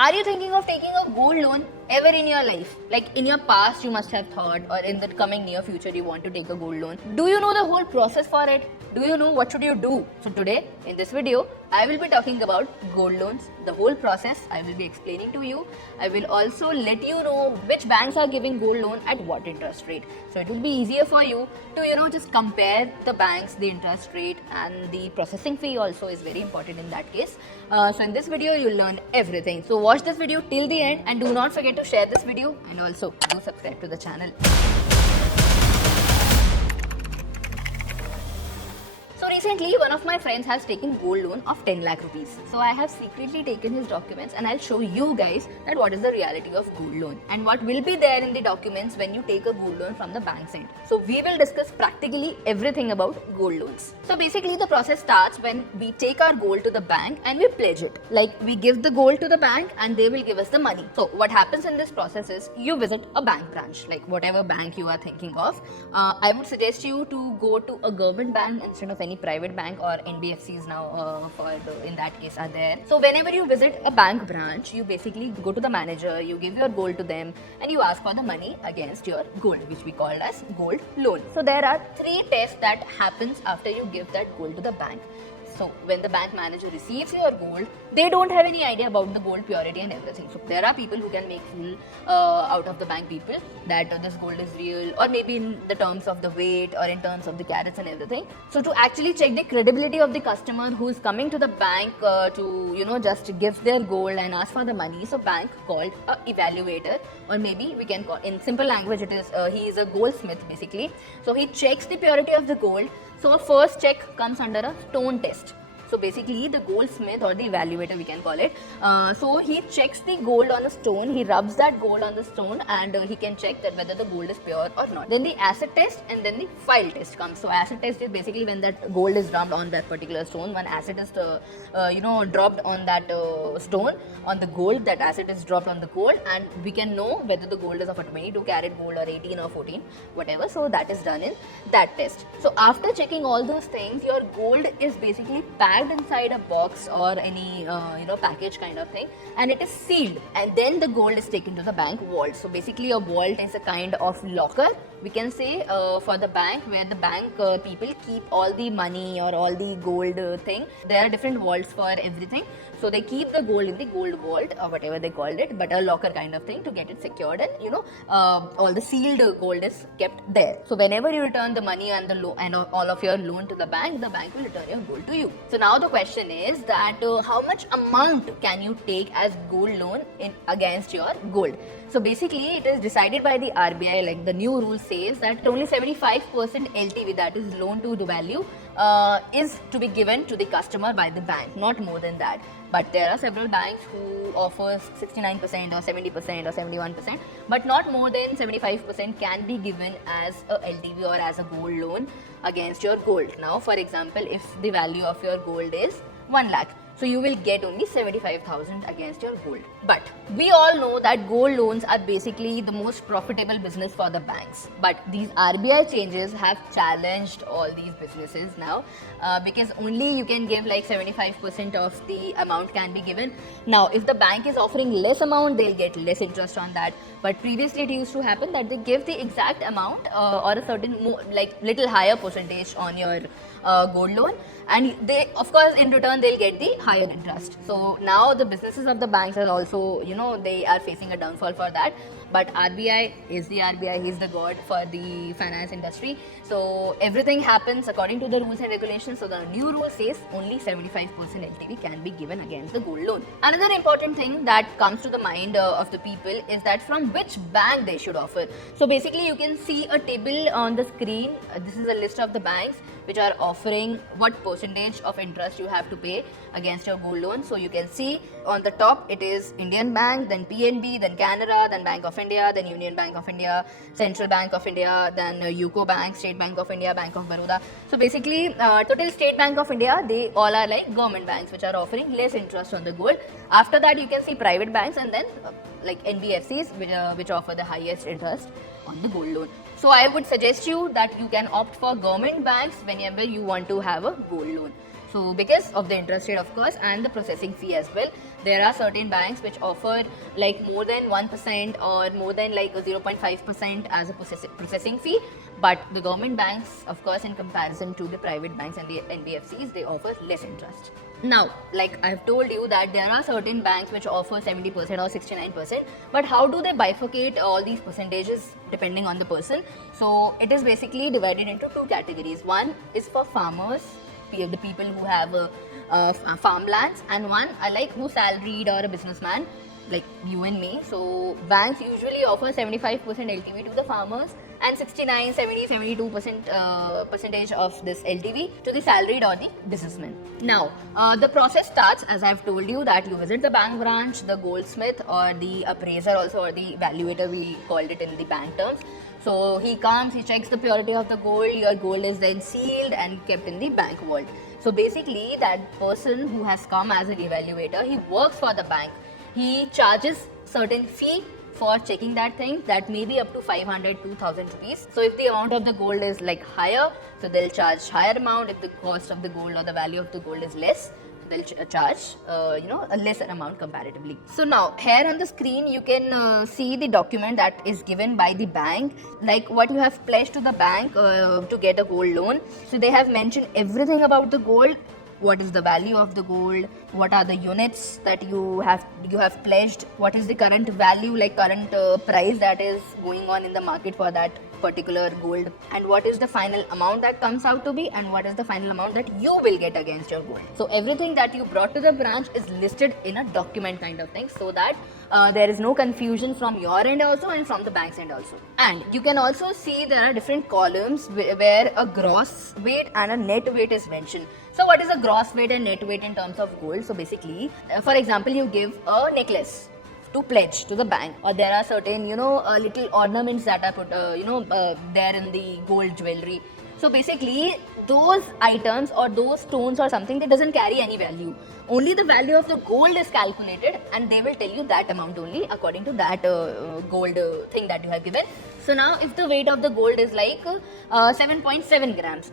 Are you thinking of taking a gold loan ever in your life? Like in your past, you must have thought, or in the coming near future, you want to take a gold loan. Do you know the whole process for it? Do you know what should you do? So today, in this video, I will be talking about gold loans, the whole process. I will be explaining to you. I will also let you know which banks are giving gold loan at what interest rate. So it will be easier for you to just compare the banks, the interest rate, and the processing fee also is very important in that case. So in this video, you'll learn everything. So watch this video till the end and do not forget to share this video and also do subscribe to the channel. Recently, one of my friends has taken gold loan of 10 lakh rupees. So I have secretly taken his documents and I'll show you guys that what is the reality of gold loan and what will be there in the documents when you take a gold loan from the bank's end. So we will discuss practically everything about gold loans. So basically the process starts when we take our gold to the bank and we pledge it. Like we give the gold to the bank and they will give us the money. So what happens in this process is you visit a bank branch, like whatever bank you are thinking of. I would suggest you to go to a government bank instead of any private bank, or NBFCs now in that case are there. So whenever you visit a bank branch, you basically go to the manager, you give your gold to them and you ask for the money against your gold, which we call as gold loan. So there are 3 tests that happens after you give that gold to the bank. So when the bank manager receives your gold, they don't have any idea about the gold purity and everything. So there are people who can make fool out of the bank people that this gold is real, or maybe in the terms of the weight or in terms of the carats and everything. So to actually check the credibility of the customer who is coming to the bank to just give their gold and ask for the money, so bank called a evaluator, or maybe we can call in simple language it is he is a goldsmith basically. So he checks the purity of the gold. So a first check comes under a stone test. So basically the goldsmith or the evaluator we can call it. So he checks the gold on the stone, he rubs that gold on the stone and he can check that whether the gold is pure or not. Then the acid test and then the file test comes. So acid test is basically when that gold is rubbed on that particular stone. When acid is dropped on that stone, on the gold, that acid is dropped on the gold and we can know whether the gold is of a 22 carat gold or 18 or 14, whatever. So that is done in that test. So after checking all those things, your gold is basically packed inside a box or any package kind of thing, and it is sealed, and then the gold is taken to the bank vault. So basically a vault is a kind of locker, we can say, for the bank, where the bank people keep all the money or all the gold thing. There are different vaults for everything, so they keep the gold in the gold vault or whatever they called it, but a locker kind of thing to get it secured, and all the sealed gold is kept there. So whenever you return the money and and all of your loan to the bank will return your gold to you. So now the question is that how much amount can you take as gold loan against your gold? So basically it is decided by the RBI, like the new rule says that only 75% LTV, that is loan to the value, is to be given to the customer by the bank, not more than that. But there are several banks who offers 69% or 70% or 71%, but not more than 75% can be given as a LTV or as a gold loan against your gold. Now for example, if the value of your gold is 1 lakh, so you will get only 75,000 against your gold. But we all know that gold loans are basically the most profitable business for the banks. But these RBI changes have challenged all these businesses now, because only you can give like 75% of the amount can be given. Now if the bank is offering less amount, they'll get less interest on that. But previously it used to happen that they give the exact amount or a certain little higher percentage on your gold loan, and they, of course, in return they'll get the higher interest. So now the businesses of the banks are also, they are facing a downfall for that. But RBI is the RBI, he is the god for the finance industry. So everything happens according to the rules and regulations. So the new rule says only 75% LTV can be given against the gold loan. Another important thing that comes to the mind of the people is that from which bank they should offer. So basically you can see a table on the screen. This is a list of the banks which are offering what percentage of interest you have to pay against your gold loan. So you can see on the top it is Indian Bank, then PNB, then Canara, then Bank of India, then Union Bank of India, Central Bank of India, then UCO Bank, State Bank of India, Bank of Baroda. So basically total State Bank of India, they all are like government banks which are offering less interest on the gold. After that you can see private banks, and then like NBFCs which offer the highest interest on the gold loan. So I would suggest you that you can opt for government banks whenever you want to have a gold loan. So because of the interest rate, of course, and the processing fee as well, there are certain banks which offer like more than 1% or more than like a 0.5% as a processing fee. But the government banks, of course, in comparison to the private banks and the NBFCs, they offer less interest. Now, like I've told you that there are certain banks which offer 70% or 69%, but how do they bifurcate all these percentages depending on the person? So it is basically divided into two categories. One is for farmers, the people who have farmlands, and one like who's salaried or a businessman like you and me. So banks usually offer 75% LTV to the farmers and 69, 70, 72% percentage of this LTV to the salaried or the businessman. Now, the process starts, as I've told you, that you visit the bank branch, the goldsmith or the appraiser also, or the valuator, we called it in the bank terms. So he comes, he checks the purity of the gold, your gold is then sealed and kept in the bank vault. So basically that person who has come as an evaluator, he works for the bank. He charges certain fee for checking that thing, that may be up to 500, 2000 rupees. So if the amount of the gold is like higher, so they'll charge higher amount. If the cost of the gold or the value of the gold is less, they'll charge a lesser amount comparatively. So now here on the screen you can see the document that is given by the bank, like what you have pledged to the bank to get a gold loan. So they have mentioned everything about the gold. What is the value of the gold, what are the units that you have pledged, what is the current value, like current price that is going on in the market for that particular gold, and what is the final amount that comes out to be, and what is the final amount that you will get against your gold. So everything that you brought to the branch is listed in a document kind of thing, so that there is no confusion from your end also and from the bank's end also. And you can also see there are different columns where a gross weight and a net weight is mentioned. So what is a gross weight and net weight in terms of gold? So basically, for example, you give a necklace to pledge to the bank, or there are certain little ornaments that are put there in the gold jewelry. So basically those items or those stones or something, that doesn't carry any value. Only the value of the gold is calculated, and they will tell you that amount only according to that gold thing that you have given. So now if the weight of the gold is like 7.7 grams,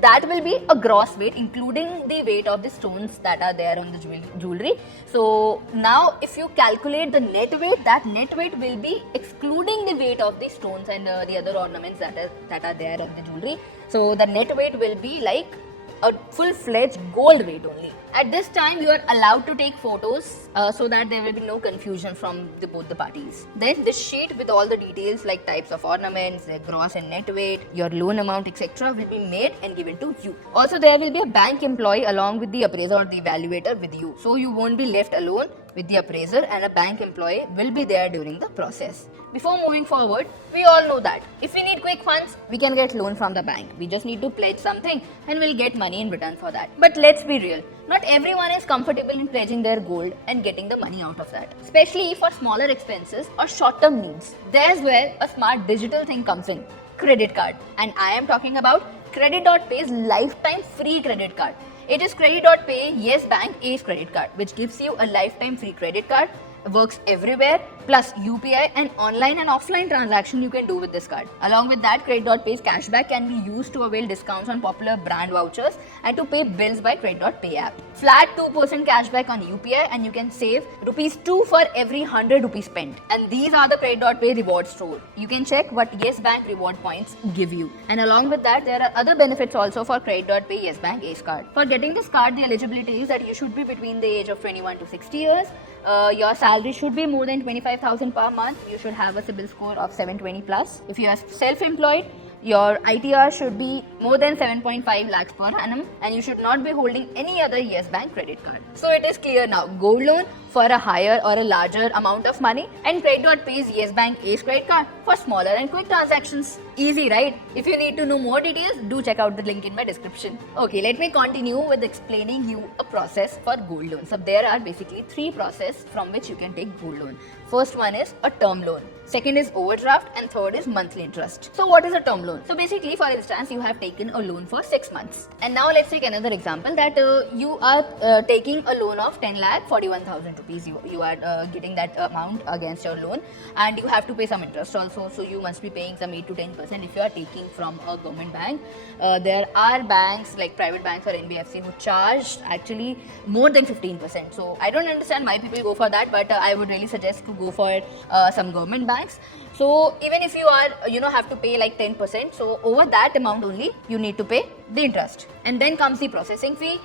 that will be a gross weight, including the weight of the stones that are there on the jewelry. So now if you calculate the net weight, that net weight will be excluding the weight of the stones and the other ornaments that are there on the jewelry. So the net weight will be like a full-fledged gold weight only. At this time, you are allowed to take photos so that there will be no confusion from both the parties. Then this sheet with all the details like types of ornaments, their gross and net weight, your loan amount, etc. will be made and given to you. Also, there will be a bank employee along with the appraiser or the evaluator with you. So you won't be left alone with the appraiser, and a bank employee will be there during the process. Before moving forward, we all know that if we need quick funds, we can get loan from the bank. We just need to pledge something and we'll get money in return for that. But let's be real, not everyone is comfortable in pledging their gold and getting the money out of that, especially for smaller expenses or short-term needs. There's where a smart digital thing comes in, credit card. And I am talking about Credit.pay's lifetime free credit card. It is Credit.pay Yes Bank Ace credit card, which gives you a lifetime free credit card. Works everywhere, plus UPI and online and offline transaction you can do with this card. Along with that, Credit.pay's cashback can be used to avail discounts on popular brand vouchers and to pay bills by Credit.pay app. Flat 2% cashback on UPI, and you can save ₹2 for every 100 rupees spent. And these are the Credit.pay reward store. You can check what Yes Bank reward points give you. And along with that, there are other benefits also for Credit.pay Yes Bank Ace card. For getting this card, the eligibility is that you should be between the age of 21 to 60 years. Your salary should be more than 25,000 per month. You should have a CIBIL score of 720 plus. If you are self-employed, your ITR should be more than 7.5 lakhs per annum, and you should not be holding any other Yes Bank credit card. So it is clear now, gold loan for a higher or a larger amount of money, and Credit.pay's Yes Bank Ace credit card for smaller and quick transactions. Easy, right? If you need to know more details, do check out the link in my description. Okay, let me continue with explaining you a process for gold loan. So there are basically three processes from which you can take gold loan. First one is a term loan. Second is overdraft, and third is monthly interest. So what is a term loan? So basically, for instance, you have taken a loan for 6 months. And now let's take another example that you are taking a loan of 10 lakh 41,000 rupees you are getting that amount against your loan, and you have to pay some interest also. So you must be paying some 8 to 10% if you are taking from a government bank. There are banks like private banks or NBFC who charge actually more than 15%. So I don't understand why people go for that, but I would really suggest to go for some government banks. So even if you are, have to pay like 10%, so over that amount only you need to pay the interest. And then comes the processing fee,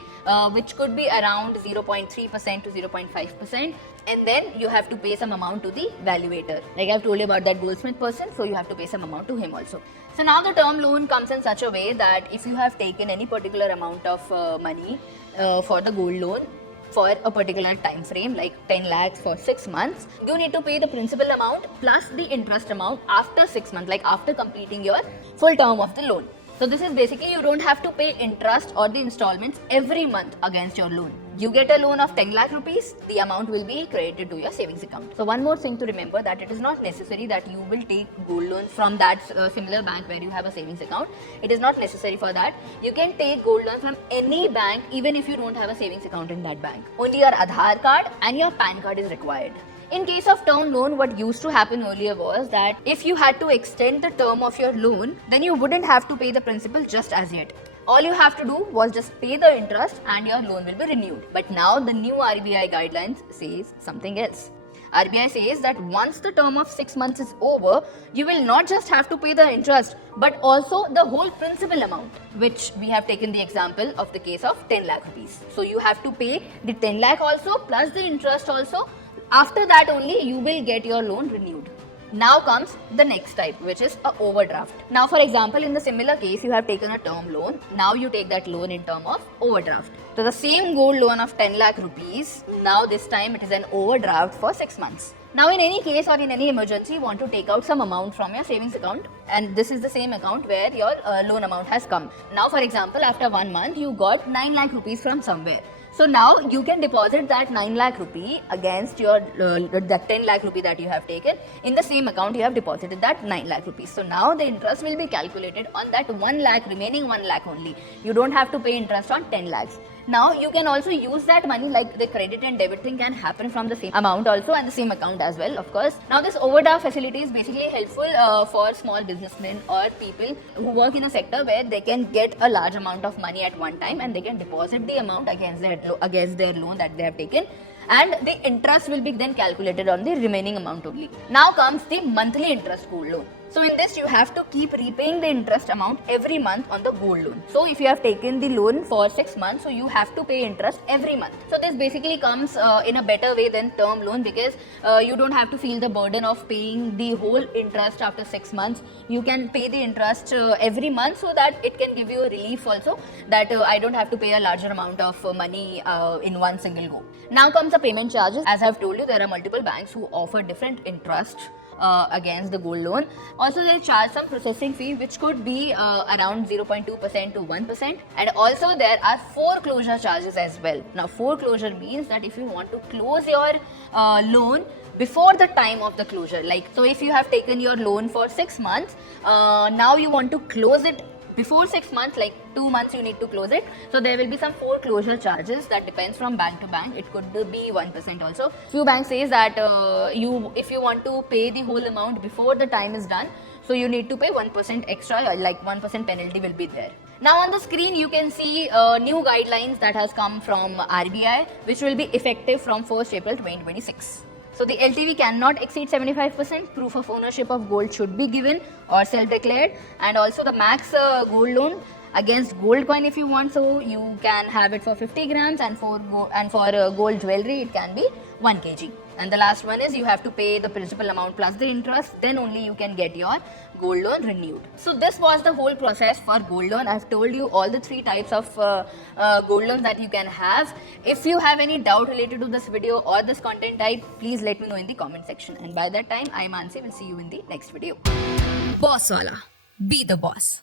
which could be around 0.3% to 0.5%. And then you have to pay some amount to the valuator. Like I've told you about that Goldsmith person, so you have to pay some amount to him also. So now the term loan comes in such a way that if you have taken any particular amount of money for the gold loan, for a particular time frame like 10 lakhs for 6 months, you need to pay the principal amount plus the interest amount after 6 months, like after completing your full term of the loan. So this is basically you don't have to pay interest or the installments every month against your loan. You get a loan of 10 lakh rupees, the amount will be credited to your savings account. So one more thing to remember, that it is not necessary that you will take gold loans from that similar bank where you have a savings account. It is not necessary for that. You can take gold loans from any bank even if you don't have a savings account in that bank. Only your Aadhaar card and your PAN card is required. In case of term loan, what used to happen earlier was that if you had to extend the term of your loan, then you wouldn't have to pay the principal just as yet. All you have to do was just pay the interest and your loan will be renewed. But now the new RBI guidelines says something else. RBI says that once the term of 6 months is over, you will not just have to pay the interest, but also the whole principal amount, which we have taken the example of the case of 10 lakh rupees. So you have to pay the 10 lakh also plus the interest also. After that only you will get your loan renewed. Now comes the next type, which is a overdraft. Now for example, in the similar case, you have taken a term loan. Now you take that loan in term of overdraft. So the same gold loan of 10 lakh rupees, now this time it is an overdraft for 6 months. Now in any case or in any emergency, you want to take out some amount from your savings account, and this is the same account where your loan amount has come. Now for example, after 1 month, you got 9 lakh rupees from somewhere. So now you can deposit that 9 lakh rupee against your that 10 lakh rupee that you have taken. In the same account you have deposited that 9 lakh rupees. So now the interest will be calculated on that 1 lakh, remaining 1 lakh only. You don't have to pay interest on 10 lakhs. Now you can also use that money, like the credit and debit thing can happen from the same amount also and the same account as well, of course. Now this overdraft facility is basically helpful for small businessmen or people who work in a sector where they can get a large amount of money at one time and they can deposit the amount against their loan that they have taken, and the interest will be then calculated on the remaining amount only. Now comes the monthly interest gold loan. So in this you have to keep repaying the interest amount every month on the gold loan. So if you have taken the loan for 6 months, so you have to pay interest every month. So this basically comes in a better way than term loan, because you don't have to feel the burden of paying the whole interest after 6 months. You can pay the interest every month, so that it can give you a relief also, that I don't have to pay a larger amount of money in one single go. Now comes the payment charges. As I have told you, there are multiple banks who offer different interest against the gold loan. Also they'll charge some processing fee, which could be around 0.2% to 1%, and also there are foreclosure charges as well. Now foreclosure means that if you want to close your loan before the time of the closure, like so if you have taken your loan for 6 months, now you want to close it before 6 months, like 2 months you need to close it. So there will be some foreclosure charges that depends from bank to bank. It could be 1% also. Few banks says that if you want to pay the whole amount before the time is done, so you need to pay 1% extra, like 1% penalty will be there. Now on the screen you can see new guidelines that has come from RBI, which will be effective from 1st April 2026. So the LTV cannot exceed 75%, proof of ownership of gold should be given or self-declared, and also the max gold loan against gold coin if you want, so you can have it for 50 grams, and for gold jewelry it can be 1 kg. And the last one is you have to pay the principal amount plus the interest, then only you can get your gold loan renewed. So this was the whole process for gold loan. I've told you all the 3 types of gold loans that you can have. If you have any doubt related to this video or this content type, please let me know in the comment section. And by that time, I am Mansi. Will see you in the next video. Boss Wala. Be the boss.